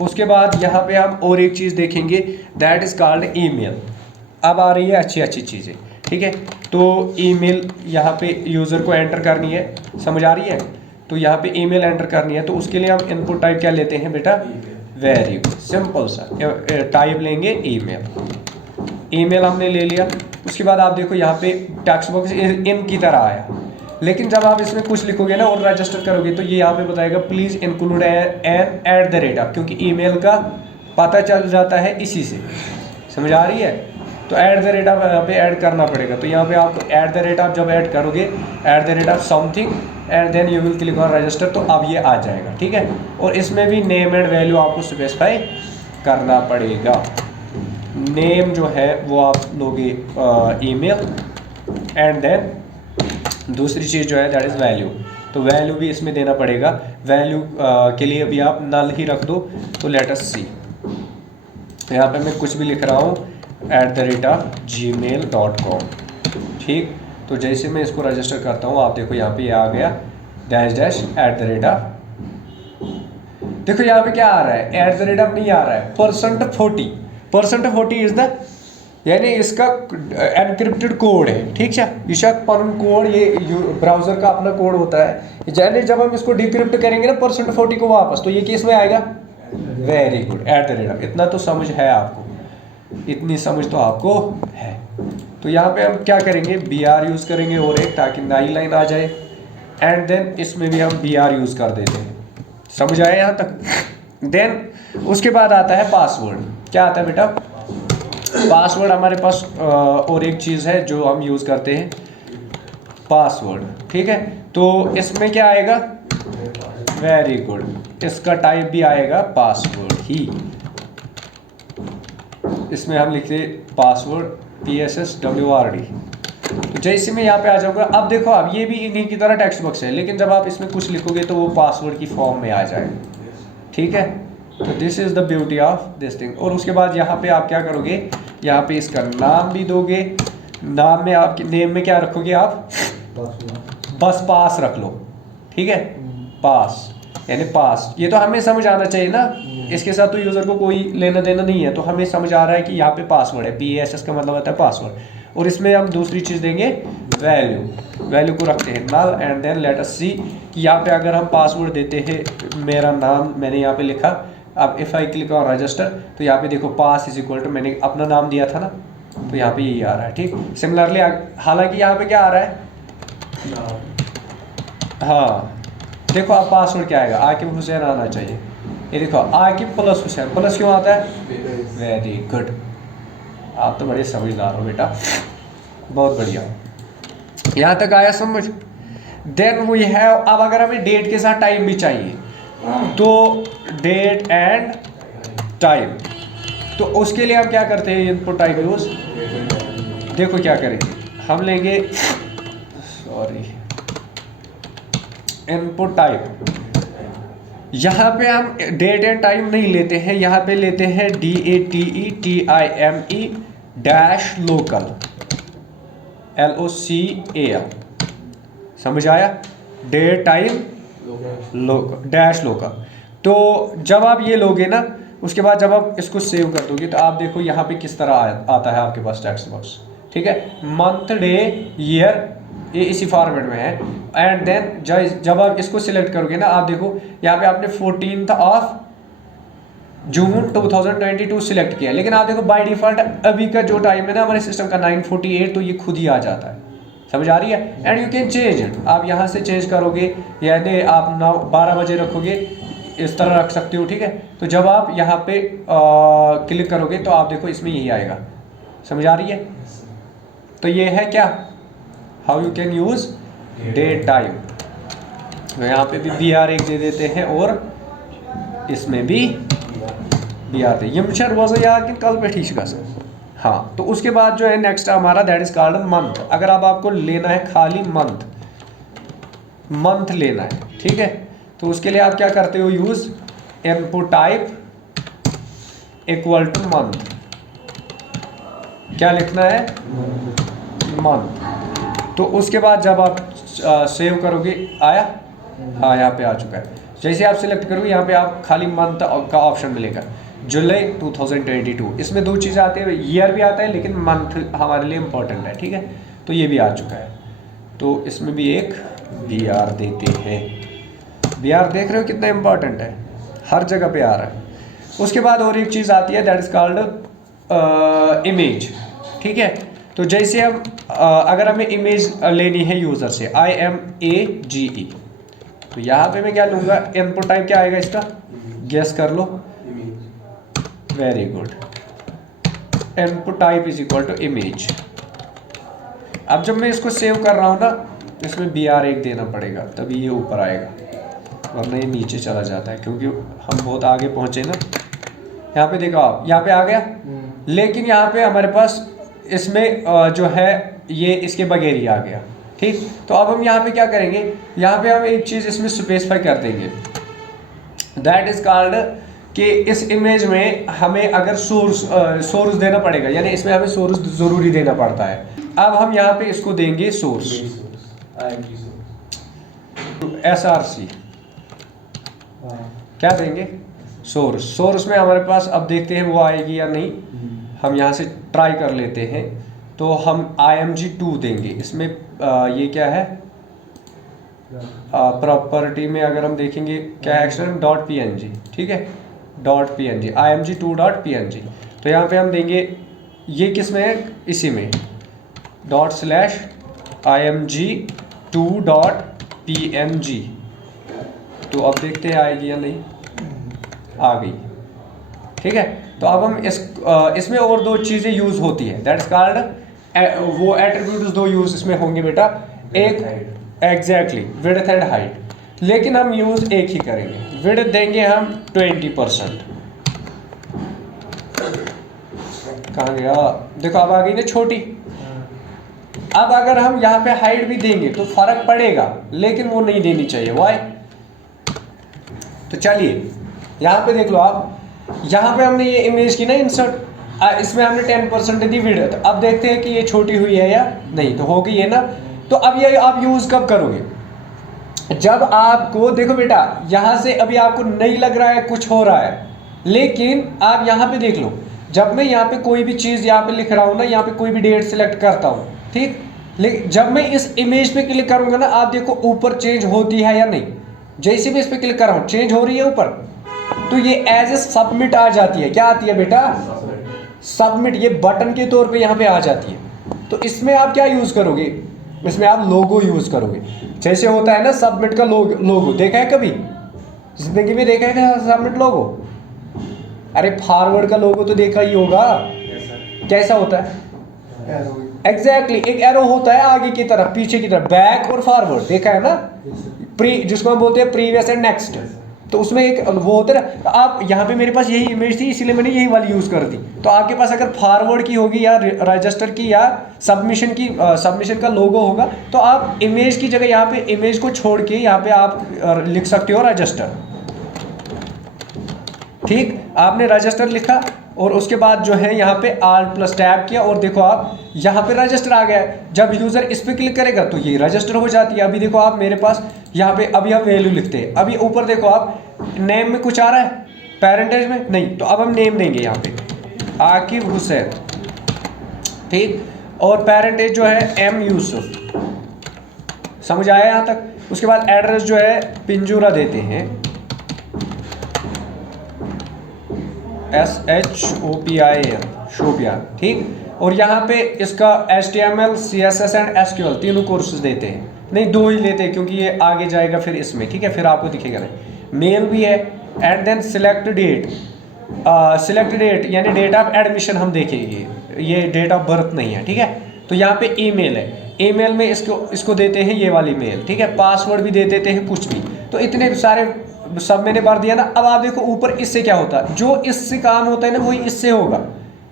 उसके बाद यहाँ पे हम और एक चीज़ देखेंगे, दैट इज़ कॉल्ड ईमेल। अब आ रही है अच्छी अच्छी चीज़ें, ठीक है? तो ईमेल यहाँ पे यूज़र को एंटर करनी है, समझ आ रही है? तो यहाँ पे ईमेल एंटर करनी है, तो उसके लिए हम इनपुट टाइप क्या लेते हैं बेटा, वेरी गुड, सिंपल सा टाइप लेंगे ईमेल। ईमेल हमने ले लिया। उसके बाद आप देखो यहाँ पे टेक्स्ट बॉक्स इन की तरह आया, लेकिन जब आप इसमें कुछ लिखोगे ना और रजिस्टर करोगे, तो ये यहाँ पे बताएगा please include an at the rate of, क्योंकि ईमेल का पता चल जाता है इसी से। समझ आ रही है? तो ऐट द रेट ऑफ यहाँ पे ऐड करना पड़ेगा। तो यहाँ पे आपको ऐट द रेट ऑफ जब ऐड करोगे, at the rate of something and then you will click on register, तो अब ये आ जाएगा, ठीक है? और इसमें भी नेम एंड वैल्यू आपको स्पेसिफाई करना पड़ेगा। नेम जो है वो आप लोगे ईमेल, एंड देन दूसरी चीज़ जो है दैट इज़ वैल्यू। तो वैल्यू भी इसमें देना पड़ेगा। वैल्यू के लिए भी आप नल ही रख दो। तो लेट अस सी, यहाँ पे मैं कुछ भी लिख रहा हूँ @gmail.com, ठीक? तो जैसे मैं इसको रजिस्टर करता हूँ, आप देखो यहाँ पे ये आ गया -- देखो यहाँ पे क्या आ रहा है, @ नहीं आ रहा है, %40 इज द, यानी इसका एनक्रिप्टेड कोड है, ठीक है? इसका पन कोड, ये ब्राउजर का अपना कोड होता है, यानी जब हम इसको डिक्रिप्ट करेंगे ना %40 को वापस, तो ये किस में आएगा, वेरी गुड, @ इतना तो समझ है आपको, इतनी समझ तो आपको है। तो यहाँ पे हम क्या करेंगे, BR यूज़ करेंगे और एक, ताकि नई लाइन आ जाए, एंड देन इसमें भी हम BR यूज़ कर देते हैं। समझ आया यहाँ तक? देन उसके बाद आता है पासवर्ड। क्या आता है बेटा, पासवर्ड हमारे पास और एक चीज़ है जो हम यूज़ करते हैं, पासवर्ड, ठीक है? तो इसमें क्या आएगा, वेरी गुड, इसका टाइप भी आएगा पासवर्ड ही। इसमें हम लिखते पासवर्ड PSSWRD। तो जैसे मैं यहाँ पे आ जाऊँगा, अब देखो अब ये भी इन्हीं की तरह टेक्स्ट बॉक्स है, लेकिन जब आप इसमें कुछ लिखोगे तो वो पासवर्ड की फॉर्म में आ जाएगा, ठीक है। तो this is the beauty of this thing. और उसके बाद यहाँ पे आप क्या करोगे, यहाँ पे इसका नाम भी दोगे। नाम में आपके नेम में क्या रखोगे आप, बस पास रख लो, ठीक है, पास यानी पास। ये तो हमें समझ आना चाहिए ना, इसके साथ तो यूज़र को कोई लेना देना नहीं है, तो हमें समझ आ रहा है कि यहाँ पे पासवर्ड है, PSS का मतलब होता है पासवर्ड। और इसमें हम दूसरी चीज़ देंगे वैल्यू। वैल्यू को रखते हैं null and then let us see कि यहाँ पे अगर हम पासवर्ड देते हैं, मेरा नाम मैंने यहाँ पे लिखा, अब if I click on register तो यहाँ पे देखो पास इज इक्वल टू मैंने अपना नाम दिया था ना, तो यहाँ पे यही आ रहा है, ठीक। सिमिलरली हालांकि यहाँ पे क्या आ रहा है, हाँ देखो अब पासवर्ड क्या आएगा, आकिब हुसैन आना चाहिए। ये देखो आकिब प्लस हुसैन, प्लस क्यों आता है, वेरी गुड, आप तो बड़े समझदार हो बेटा, बहुत बढ़िया। यहाँ तक आया समझ। देन वी हैव, अब अगर हमें डेट के साथ टाइम भी चाहिए तो डेट एंड टाइम, तो उसके लिए हम क्या करते हैं, इनपुट टाइप यूज। देखो क्या करेंगे, हम लेंगे सॉरी इनपुट टाइप, यहाँ पे हम डेट एंड टाइम नहीं लेते हैं, यहाँ पे लेते हैं DATETIME डैश लोकल LOCAL, समझ आया, date time local dash local. तो जब आप ये लोगे ना, उसके बाद जब आप इसको सेव कर दोगे तो आप देखो यहाँ पे किस तरह आता है आपके पास टेक्स्ट बॉक्स, ठीक है, मंथ डे ईयर ये इसी फॉर्मेट में है। एंड देन जब आप इसको सिलेक्ट करोगे ना, आप देखो यहाँ पे आपने 14 जून 2022 सिलेक्ट किया, लेकिन आप देखो बाय डिफॉल्ट अभी का जो टाइम है ना हमारे सिस्टम का 9:48, तो ये खुद ही आ जाता है, समझ आ रही है। And you can change it, आप यहाँ से चेंज करोगे, यानी आप 12 बजे रखोगे, इस तरह रख सकते हो, ठीक है। तो जब आप यहाँ पे क्लिक करोगे तो आप देखो इसमें यही आएगा, समझ आ रही है। तो ये है क्या, how you can use date time. तो यहाँ पे भी BR1 दे देते हैं और इसमें भी BR दे, यमशर रोज़ यार कि कल पे ठीक का सर। हाँ, तो उसके बाद जो है नेक्स्ट हमारा दैट इज कॉल्ड मंथ। अगर अब आपको लेना है खाली मंथ लेना है, ठीक है, तो उसके लिए आप क्या करते हो, use input type equal two month, क्या लिखना है, मंथ। तो उसके बाद जब आप सेव करोगे, आया, हाँ यहाँ पे आ चुका है। जैसे आप सिलेक्ट करोगे यहाँ पे आप खाली मंथ का ऑप्शन मिलेगा, जुलाई 2022। इसमें दो चीज़ें आती है, ईयर भी आता है लेकिन मंथ हमारे लिए इम्पोर्टेंट है, ठीक है। तो ये भी आ चुका है, तो इसमें भी एक BR देते हैं। BR देख रहे हो कितना इम्पोर्टेंट है, हर जगह पे आ रहा है। उसके बाद और एक चीज़ आती है दैट इज कॉल्ड इमेज, ठीक है। तो जैसे हम अगर हमें इमेज लेनी है यूज़र से, IMAGE, तो यहाँ पे मैं क्या लूँगा, इनपुट टाइप क्या आएगा इसका, गेस कर लो, very good, input type is equal to image. अब जब मैं इसको सेव कर रहा हूँ ना, इसमें BR1 देना पड़ेगा तभी ये ऊपर आएगा, वरना ये नीचे चला जाता है, क्योंकि हम बहुत आगे पहुँचे ना। यहाँ पे देखो आप, यहाँ पे आ गया, लेकिन यहाँ पे हमारे पास इसमें जो है ये इसके बगैर ही आ गया, ठीक। तो अब हम यहाँ पे क्या करेंगे, यहाँ पे हम एक चीज़ इसमें स्पेसिफाई कर देंगे, दैट इज कॉल्ड कि इस इमेज में हमें अगर सोर्स देना पड़ेगा, यानी इसमें हमें सोर्स ज़रूरी देना पड़ता है। अब हम यहाँ पे इसको देंगे सोर्स SRC, क्या देंगे, सोर्स में हमारे पास, अब देखते हैं वो आएगी या नहीं, हम यहाँ से ट्राई कर लेते हैं। तो हम IMG2 देंगे, इसमें ये क्या है, प्रॉपर्टी में अगर हम देखेंगे क्या एक्शन .png, ठीक है, .png IMG2.png। तो यहाँ पे हम देंगे, ये किस में है, इसी में ./IMG2.png। तो अब देखते हैं आएगी या नहीं, आ गई, ठीक है। तो अब हम इसमें और दो चीज़ें यूज़ होती है, दैट्स कॉल्ड, वो एट्रीब्यूट्स दो यूज़ इसमें होंगे बेटा, एक एग्जैक्टली विड्थ एंड हाइट, लेकिन हम यूज़ एक ही करेंगे। विड्थ देंगे हम 20%। कहाँ गया, देखो अब आ गई ना छोटी। अब अगर हम यहाँ पे हाइट भी देंगे तो फर्क पड़ेगा, लेकिन वो नहीं देनी चाहिए। वाई? तो चलिए यहाँ पे देख लो आप, यहाँ पे हमने ये इमेज की ना इंसर्ट, इसमें हमने 10% दी विड्थ। अब देखते हैं कि ये छोटी हुई है या नहीं। तो हो गई है ना। तो अब ये आप यूज कब करोगे? जब आपको, देखो बेटा, यहाँ से अभी आपको नहीं लग रहा है कुछ हो रहा है, लेकिन आप यहाँ पे देख लो, जब मैं यहाँ पे कोई भी चीज़ यहाँ पे लिख रहा हूँ ना, यहाँ पे कोई भी डेट सिलेक्ट करता हूँ, ठीक, लेकिन जब मैं इस इमेज पे क्लिक करूँगा ना, आप देखो ऊपर चेंज होती है या नहीं। जैसे मैं इस पे क्लिक कर रहा हूँ चेंज हो रही है ऊपर, तो ये एज ए सबमिट आ जाती है। क्या आती है बेटा? सबमिट। ये बटन के तौर पे यहाँ पे आ जाती है। तो इसमें आप क्या यूज़ करोगे? इसमें आप लोगो यूज़ करोगे। जैसे होता है ना सबमिट का लोगो, देखा है कभी जिंदगी में? देखा है क्या सबमिट लोगो? अरे फॉरवर्ड का लोगो तो देखा ही होगा। कैसा होता है? एग्जैक्टली एक एरो होता है आगे की तरफ, पीछे की तरफ, बैक और फॉरवर्ड, देखा है ना? जिसको हम बोलते हैं प्रीवियस एंड नेक्स्ट। तो उसमें एक वो होता है ना। तो आप यहाँ पे, मेरे पास यही इमेज थी इसीलिए मैंने यही वाली यूज़ कर दी। तो आपके पास अगर फॉरवर्ड की होगी या रजिस्टर की या सबमिशन की, सबमिशन का लोगो होगा, तो आप इमेज की जगह यहाँ पे इमेज को छोड़ के यहाँ पे आप लिख सकते हो रजिस्टर। ठीक, आपने रजिस्टर लिखा और उसके बाद जो है यहाँ पे Alt+ टैब किया और देखो आप यहाँ पे रजिस्टर आ गया है। जब यूज़र इस पे क्लिक करेगा तो ये रजिस्टर हो जाती है। अभी देखो आप, मेरे पास यहाँ पे अभी हम वैल्यू लिखते हैं। अभी ऊपर देखो आप, नेम में कुछ आ रहा है पेरेंटेज में? नहीं। तो अब हम नेम देंगे यहाँ पे आकिब हुसैन, ठीक, और पेरेंटेज जो है M यूसुफ। समझ आया यहाँ तक? उसके बाद एड्रेस जो है पिंजूरा देते हैं, SHOPIAN, शोपियान, ठीक। और यहाँ पे इसका HTML, CSS एंड SQL तीनों कोर्सेज देते हैं। नहीं, 2 ही लेते हैं क्योंकि ये आगे जाएगा फिर इसमें, ठीक है, फिर आपको दिखेगा नहीं। मेल भी है। And then select date, select date यानी डेट ऑफ एडमिशन हम देखेंगे, ये डेट ऑफ बर्थ नहीं है, ठीक है। तो यहाँ पे ईमेल है, ईमेल में इसको देते हैं ये वाली मेल, ठीक है। पासवर्ड भी दे देते हैं कुछ भी। तो इतने सारे सब मैंने भर दिया ना। अब आप देखो ऊपर इससे क्या होता है, जो इससे काम होता है ना वही इससे होगा।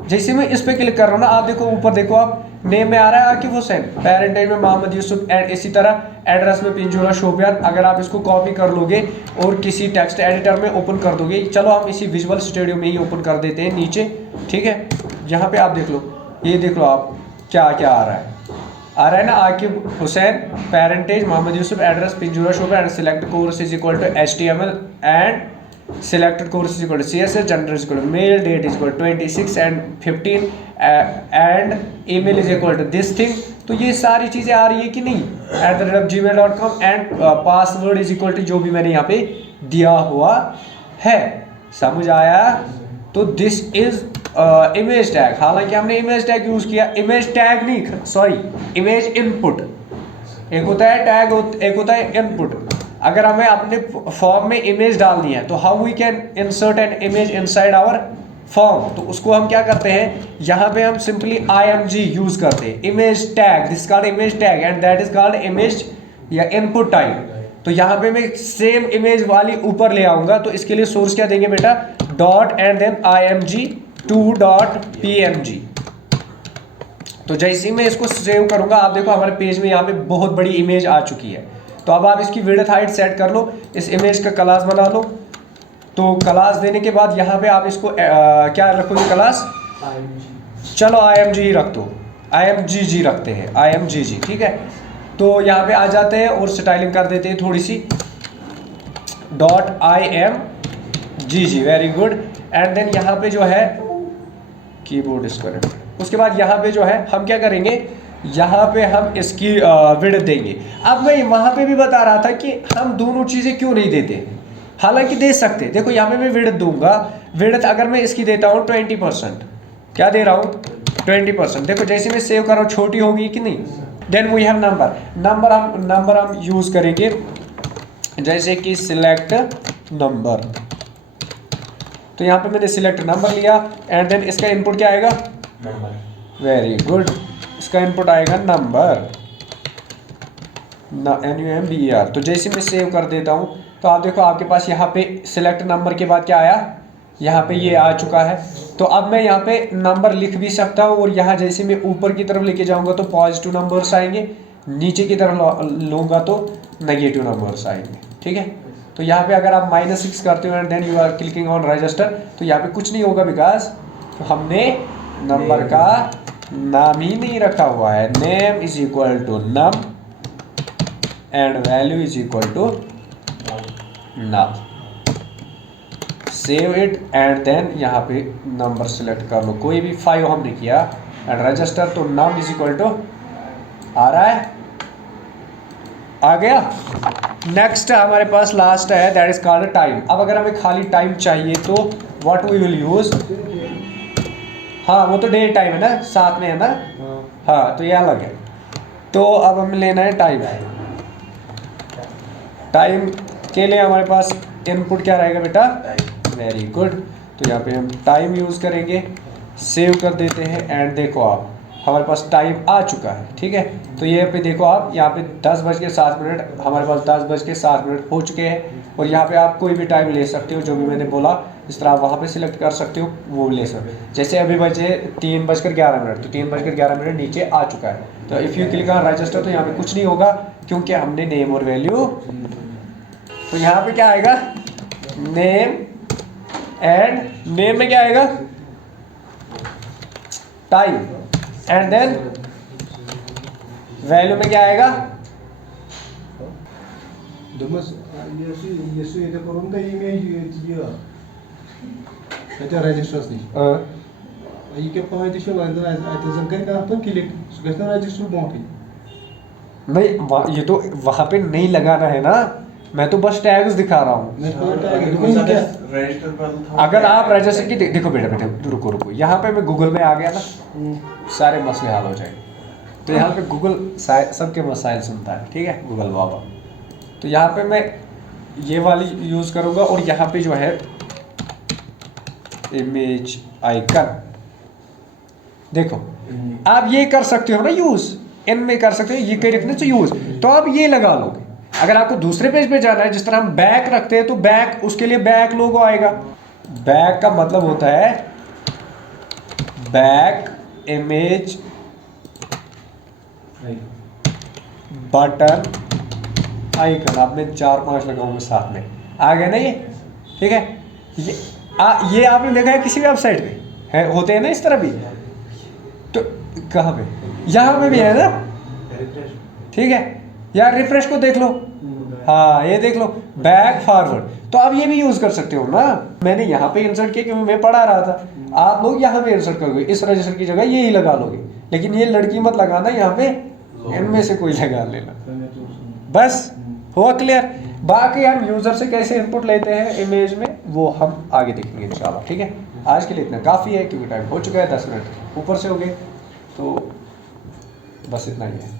जैसे मैं इस पे क्लिक कर रहा हूँ ना, आप देखो ऊपर देखो आप, नेम में आ रहा है आकिब हुसैन, पेरेंटेज में मोहम्मद यूसुफ, एंड इसी तरह एड्रेस में पिंजूरा शोपियान। अगर आप इसको कॉपी कर लोगे और किसी टेक्स्ट एडिटर में ओपन कर दोगे, चलो हम इसी विजुअल स्टूडियो में ही ओपन कर देते हैं नीचे, ठीक है। यहाँ पे आप देख लो, ये देख लो आप क्या क्या आ रहा है। आ रहा है ना, Aqib Hussain, parentage Mohammad Yusuf, address Pinjura Shopian, and select course is equal to HTML and selected course is equal to CSS, gender is equal to male, date is equal to 26 and 15 and email is equal to this thing। तो ये सारी चीज़ें आ रही है कि नहीं @gmail.com and password is equal to जो भी मैंने यहाँ पे दिया हुआ है। समझ आया? तो दिस इज इमेज टैग। हालांकि हमने इमेज टैग यूज़ किया, इमेज टैग नहीं, सॉरी, इमेज इनपुट। एक होता है टैग, एक होता है इनपुट। अगर हमें अपने फॉर्म में इमेज डालनी है तो how we can insert an image inside our form, तो उसको हम क्या करते हैं, यहाँ पे हम सिंपली IMG यूज करते हैं, image tag, this called image tag and that is called image या इनपुट टाइप। तो यहाँ पे मैं सेम इमेज वाली ऊपर ले आऊंगा, तो इसके लिए सोर्स क्या देंगे बेटा, डॉट एंड देन IMG2.png। तो जैसे ही मैं इसको सेव करूंगा, आप देखो हमारे पेज में यहाँ पे बहुत बड़ी इमेज आ चुकी है। तो अब आप इसकी विड्थ हाइट सेट कर लो, इस इमेज का क्लास बना लो। तो क्लास देने के बाद यहाँ पे आप इसको क्या रखोगे क्लास, चलो IMG ही रख दो, IMGG रखते हैं, IMGG, ठीक है। तो यहाँ पे आ जाते हैं और स्टाइलिंग कर देते हैं थोड़ी सी, .IMGG, very good. And then यहाँ पे जो है कीबोर्ड डिस्कनेक्ट। उसके बाद यहाँ पे जो है हम क्या करेंगे, यहाँ पे हम इसकी विड्थ देंगे। अब मैं वहाँ पे भी बता रहा था कि हम दोनों चीज़ें क्यों नहीं देते, हालांकि दे सकते। देखो यहाँ पे मैं विड्थ दूंगा, विड्थ अगर मैं इसकी देता हूँ 20%, क्या दे रहा हूँ 20%। देखो जैसे मैं सेव कर रहा हूँ छोटी होगी कि नहीं। देन वी हैव नंबर हम यूज़ करेंगे, जैसे कि सिलेक्ट नंबर। तो यहाँ पे मैंने सिलेक्ट नंबर लिया एंड देन इसका इनपुट क्या आएगा, वेरी गुड, इसका इनपुट आएगा नंबर, NUMBER। तो जैसे मैं सेव कर देता हूँ, तो आप देखो आपके पास यहाँ पे सिलेक्ट नंबर के बाद क्या आया, यहाँ पे ये आ चुका है। तो अब मैं यहाँ पे नंबर लिख भी सकता हूँ और यहाँ जैसे मैं ऊपर की तरफ लेके जाऊँगा तो पॉजिटिव नंबर्स आएंगे, नीचे की तरफ लूँगा तो नेगेटिव नंबर्स आएंगे, ठीक है। तो यहाँ पे अगर आप -6 करते हो and then you are clicking on register, तो यहाँ पे कुछ नहीं होगा बिकॉज हमने नंबर का नाम ही नहीं रखा हुआ है। Name is equal to num and value is equal to num. Save it and then यहाँ पे नंबर सिलेक्ट कर लो, कोई भी 5 हमने किया एंड रजिस्टर, तो नम इज इक्वल टू आ रहा है, आ गया। नेक्स्ट हमारे पास लास्ट है दैट इज कॉल्ड टाइम। अब अगर हमें खाली टाइम चाहिए तो व्हाट वी विल यूज, हाँ वो तो डे टाइम है ना, साथ में है ना, हाँ तो ये अलग है। तो अब हमें लेना है टाइम। टाइम के लिए हमारे पास इनपुट क्या रहेगा बेटा, वेरी गुड। तो यहाँ पे हम टाइम यूज़ करेंगे, सेव कर देते हैं एंड देखो आप हमारे पास टाइम आ चुका है, ठीक है। तो ये पे देखो आप यहाँ पे 10:07 हमारे पास 10:07 हो चुके हैं। और यहाँ पे आप कोई भी टाइम ले सकते हो, जो भी मैंने बोला इस तरह आप वहाँ पे सिलेक्ट कर सकते हो, वो ले सकते हो। जैसे अभी बचे 3:11, तो 3:11 नीचे आ चुका है। तो if you click on register तो यहाँ पे कुछ नहीं होगा क्योंकि हमने नेम और वैल्यू, तो यहाँ पे क्या आएगा, नेम एंड नेम में क्या आएगा, टाइम एंड देन वैल्यू में क्या आएगा, नहीं ये तो वहां पे नहीं लगाना है ना, मैं तो बस टैग्स दिखा रहा हूँ। अगर आप रजिस्टर की देखो बेटा बेटा रुको यहाँ पे मैं गूगल में आ गया ना, सारे मसले हल हो जाएंगे। तो यहाँ पे गूगल सबके मसाइल सुनता है, ठीक है, गूगल बाबा। तो यहाँ पे मैं ये वाली यूज़ करूँगा और यहाँ पे जो है इमेज आइकन, देखो आप ये कर सकते हो ना यूज़, इनमें कर सकते हो, ये कहीं रखने से यूज़, तो आप ये लगा लोगे। अगर आपको दूसरे पेज पे जाना है, जिस तरह हम बैक रखते हैं, तो बैक, उसके लिए बैक लोगो आएगा। बैक का मतलब होता है बैक इमेज बटन आइकन। आपने 4-5 लगाऊंगे साथ में, आ गया ना ये, ठीक है। ये आपने देखा है किसी वेबसाइट पे है, होते हैं ना इस तरह भी, तो कहाँ पे, यहाँ पे भी है ना, ठीक है। यार रिफ्रेश को देख लो, हाँ ये देख लो, बैक फॉरवर्ड। तो आप ये भी यूज कर सकते हो ना। मैंने यहाँ पे इंसर्ट किया क्योंकि मैं पढ़ा रहा था, आप लोग यहाँ पे इंसर्ट करोगे, इस रजिस्टर की जगह ये ही लगा लोगे। लेकिन ये लड़की मत लगाना, यहाँ पे इनमें से कोई लगा लेना, बस हुआ क्लियर। बाकी हम यूजर से कैसे इनपुट लेते हैं इमेज में, वो हम आगे देखेंगे इंशाल्लाह, ठीक है। आज के लिए इतना काफ़ी है क्योंकि टाइम हो चुका है, 10 मिनट ऊपर से हो गए, तो बस इतना ही है।